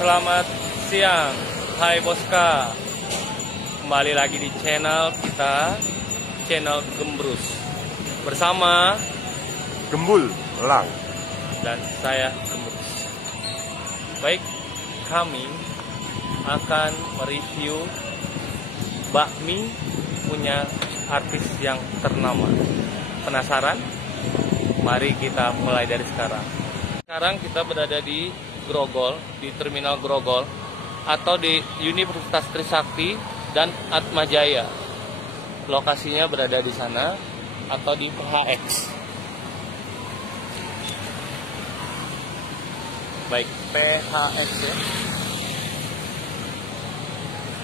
Selamat siang, hai Boska. Kembali lagi di channel kita, channel Gembrus. Bersama Gembul Elang dan saya Gembrus. Baik, kami akan mereview bakmi punya artis yang ternama. Penasaran? Mari kita mulai dari sekarang. Sekarang kita berada di Grogol, di Terminal Grogol, atau di Universitas Trisakti dan Atmajaya. Lokasinya berada di sana atau di PHX. Baik, PHX ya.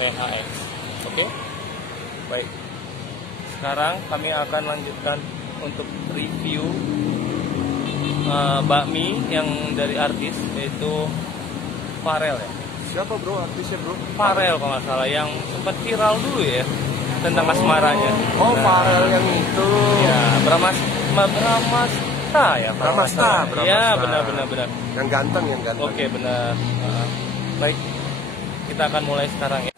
PHX. Oke? Baik. Sekarang kami akan lanjutkan untuk review bakmi yang dari artis, yaitu Farel ya. Siapa bro artisnya bro? Farel kalau nggak salah, yang sempat viral dulu ya tentang asmaranya. Oh nah, Farel yang itu. Ya, Bramasta ya. Bramasta. Ya, benar. Yang ganteng. Oke, benar. Baik, kita akan mulai sekarang ya.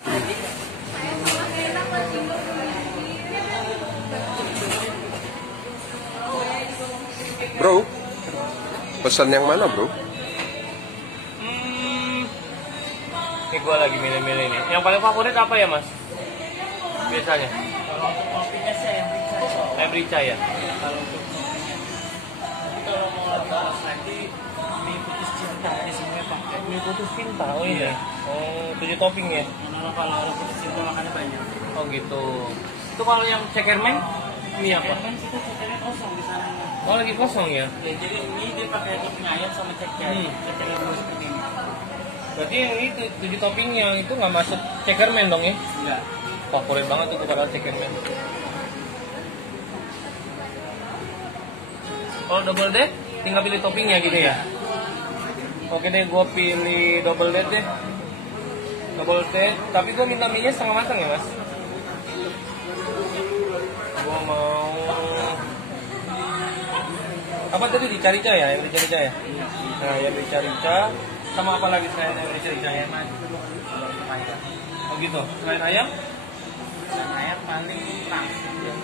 Bro, pesan yang mana bro? Ini gue lagi milih-milih nih. Yang paling favorit apa ya mas? Biasanya? Kalau untuk kopinya saya yang Merica ya? Kalau untuk kopinya, kalau mau lepas lagi mie putus cinta ini semuanya pakai. Mie putus cinta, oh iya. Iya. Oh, 7 topping ya? Kalau putus cinta makannya banyak. Oh gitu. Itu kalau yang cekermen, mie apa? Kan kita cekernya kosong di sana. Oh lagi kosong ya? Ya jadi mie dia pakai topping ayam sama ceker. Cekernya dulu seperti ini. Berarti yang ini 7 topping yang itu nggak masuk cekermen dong ya? Enggak. Favorit banget tuh kepada cekermen. Kalau double dead, tinggal pilih toppingnya gitu ya? Oke deh, gue pilih double dead deh. Double dead, tapi gue minta mie-nya setengah matang ya mas? Gue mau... Apa tadi dicarica ya? Yang dicarica ya? Nah, yang dicarica sama apa lagi selain yang dicarica ya? Oh gitu, selain ayam? Dan ayam paling pangsit ya.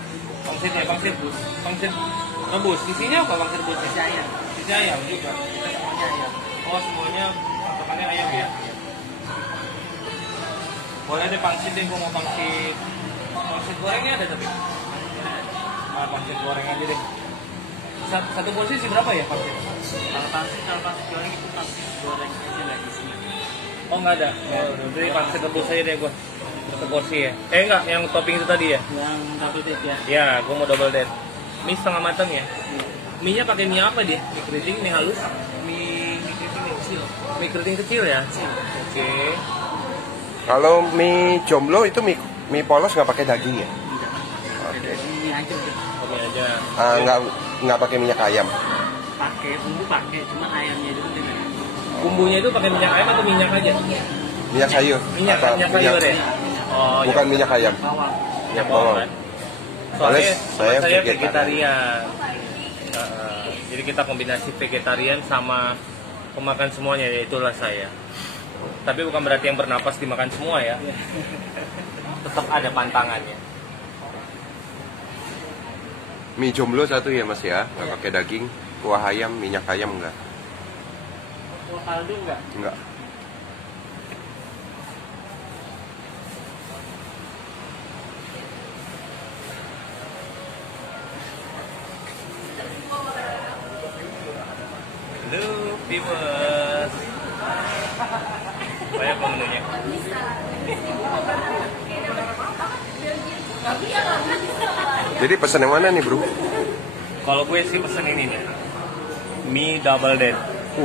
Pangsit ya, pangsit rebus. Isinya apa pangsit rebusnya? Isi ayam. Isi ayam juga. Kita semuanya ayam. Oh semuanya makannya ayam ya? Boleh deh pangsit deh, gue mau pangsit. Pangsit gorengnya ada tapi? Nah, pangsit goreng aja deh. Satu porsi berapa ya pangsit? Kalau pangsit goreng itu pangsit goreng aja lah isinya. Oh nggak ada? Oh, jadi pangsit rebus aja deh gue. Satu porsi ya? Enggak, yang topping itu tadi ya? Yang double dead ya. Ya, gue mau double dead. Mie setengah matang ya? Mie-nya pakai mie apa dia? Mie keriting, mie halus? Mie keriting kecil. Mie keriting kecil ya? Kecil. Oke. Kalau mie jomblo itu mie polos nggak pakai daging ya? Oke. Mie aja udah. Oke aja. Nggak pakai minyak ayam. Pakai bumbu cuma ayamnya itu tidak. Bumbunya itu pakai minyak ayam atau minyak aja? Minyak sayur. Minyak sayur ya? Oh, Bukan iya. minyak ayam. Bawang. Minyak bawang. Kan? Soalnya saya saya vegetarian. vegetarian. Jadi kita kombinasi vegetarian sama pemakan semuanya, yaitulah saya. Tapi bukan berarti yang bernapas dimakan semua ya. Tetap ada pantangannya. Mie jomblo satu ya mas ya, nggak pakai daging. Kuah ayam, minyak ayam nggak? Kuah kaldu enggak? Nggak. Halo viewers. Banyak kok menunya. Jadi pesan yang mana nih bro? Kalau gue sih pesen ini nih. Mie double dead.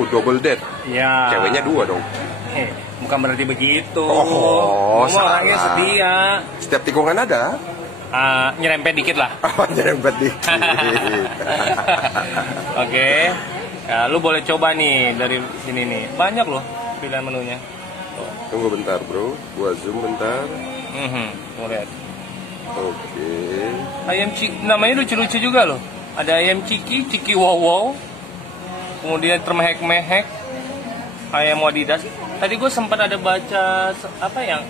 Double dead. Ya. Ceweknya 2 dong. Bukan berarti begitu. Oh, Gue orangnya salah. setia. Setiap tikungan ada. Nyerempet dikit lah. Nyerempet dikit. Oke. Ya, lu boleh coba nih dari sini nih. Banyak loh pilihan menunya. Tunggu bentar bro, gua zoom bentar. Mau lihat. Oke. Ayam ciki, namanya lucu-lucu juga loh. Ada ayam ciki wow wow. Kemudian termehek-mehek. Ayam wadidas. Tadi gue sempat ada baca apa yang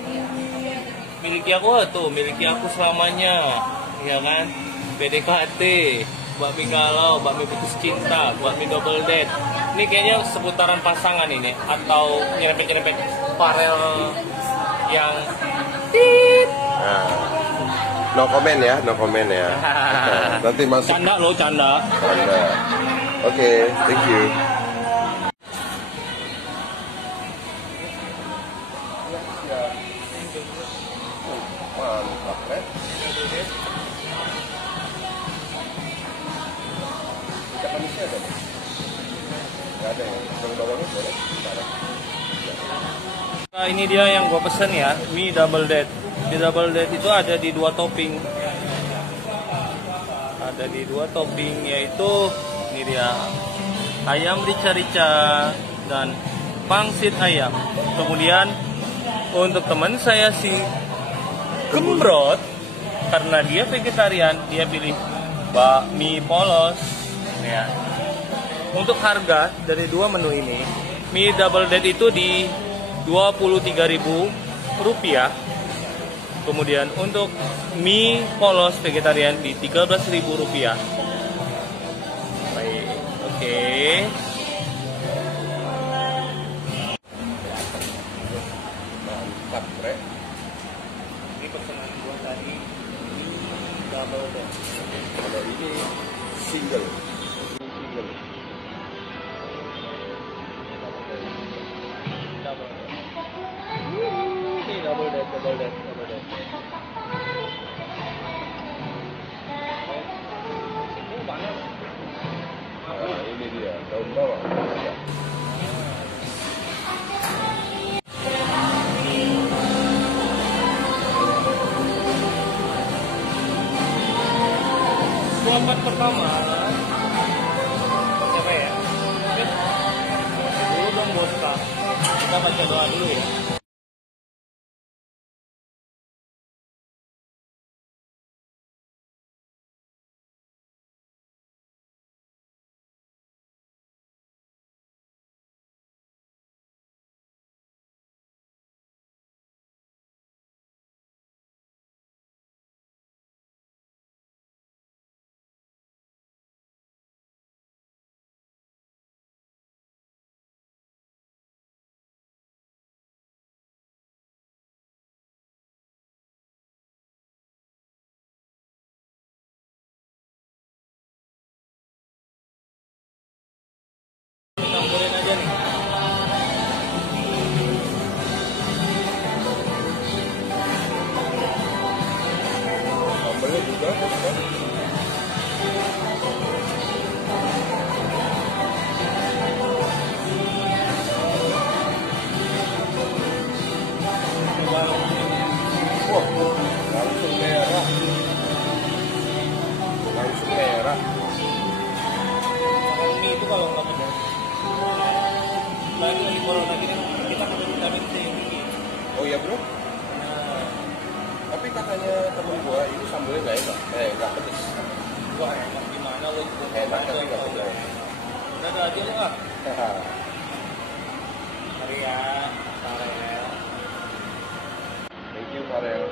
miliki aku tuh, miliki aku selamanya, ya kan? PDKT, bakmi galau, bakmi putus cinta, bakmi double date. Ini kayaknya seputaran pasangan ini atau nyerempet-nyerempet Farel yang tit. No comment ya, no comment ya. Nanti masuk. Canda loh, canda. Canda. Oke, thank you. Mantap, Red. Ikan manisnya ada? Nggak ada ya? Bawang-bawangnya boleh? Nggak ada. Nah, ini dia yang gue pesen ya, mie double dead. Mie double dead itu ada di 2 topping. Ada di 2 topping, yaitu ini dia ayam rica-rica dan pangsit ayam. Kemudian untuk teman saya si Gembrot, karena dia vegetarian, dia pilih bakmi polos. Ya. Untuk harga dari 2 menu ini, mie double dead itu di Rp23.000. Kemudian untuk mie polos vegetarian di Rp13.000. Baik, oke. Mantap, Red. Ini pesanan gua tadi double dead. Kalau ini single. Single. Double dead. Ini double dead, double dead, double dead. Oh, banyak. Nah, ini dia, daun bawang. Selamat pertama. Siapa ya? Dulu dong bos Kak. Kita baca doa dulu ya. Campurin aja nih. Sambelnya juga, kan? Wah, langsung merah. Langsung merah. Mie itu kalau nggak pedas. Lagi corona gini kita perlu vitamin C yang tinggi. Oh iya, Bro? Nah, Tapi katanya temen gua ini sambelnya nggak enak. Nggak pedes. wah enak gimana lo juga Enak tapi nggak pedes. Udah aja lo ah. Haha. Mari ya, Farel. Thank you, Farel.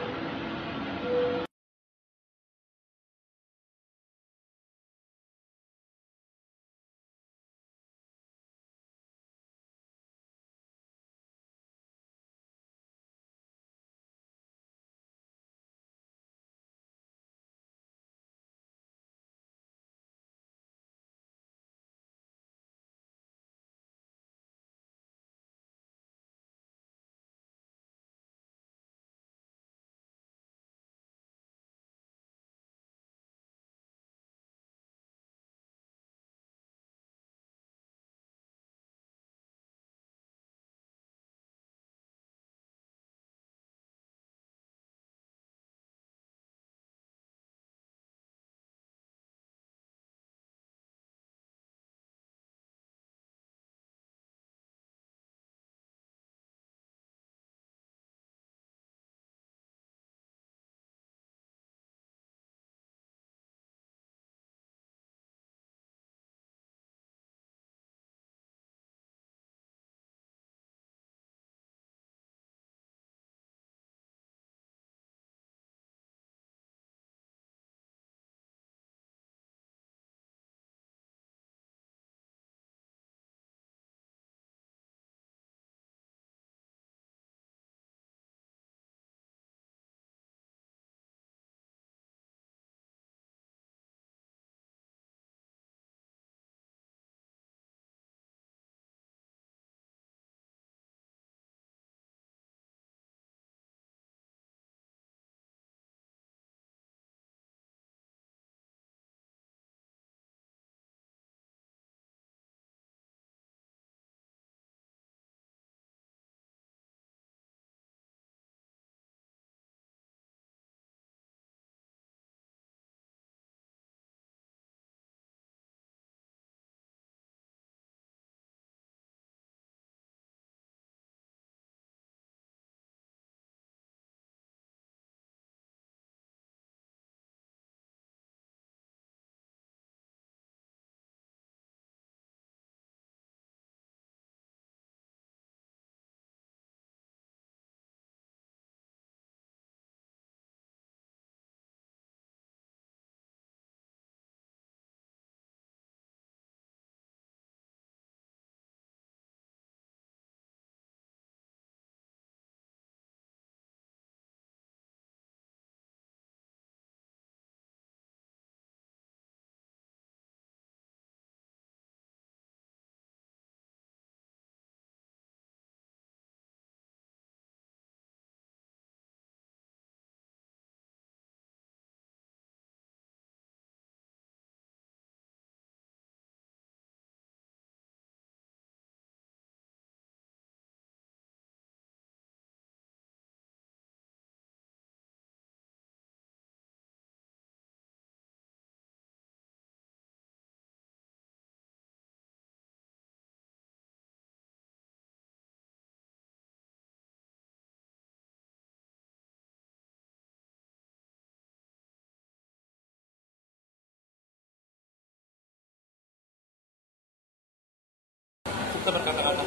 kita berkata-kata.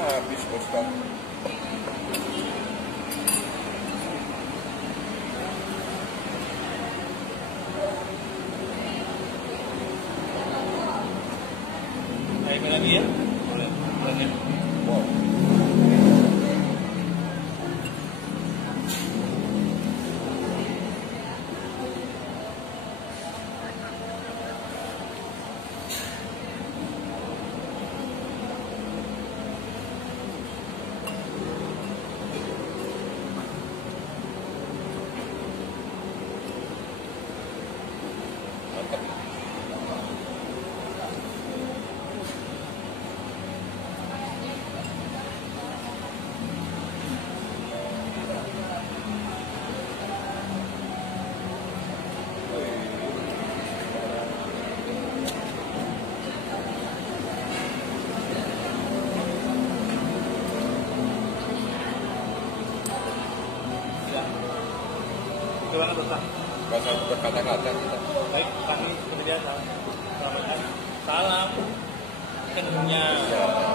Habis Ustaz. Ayo lagi ya. Boleh. Boleh. Wow. Mantap. Ya. Gimana Ustaz? Gak usah berkata-kata kita. Baik, kami seperti biasa. Salam. Kan punya Ya.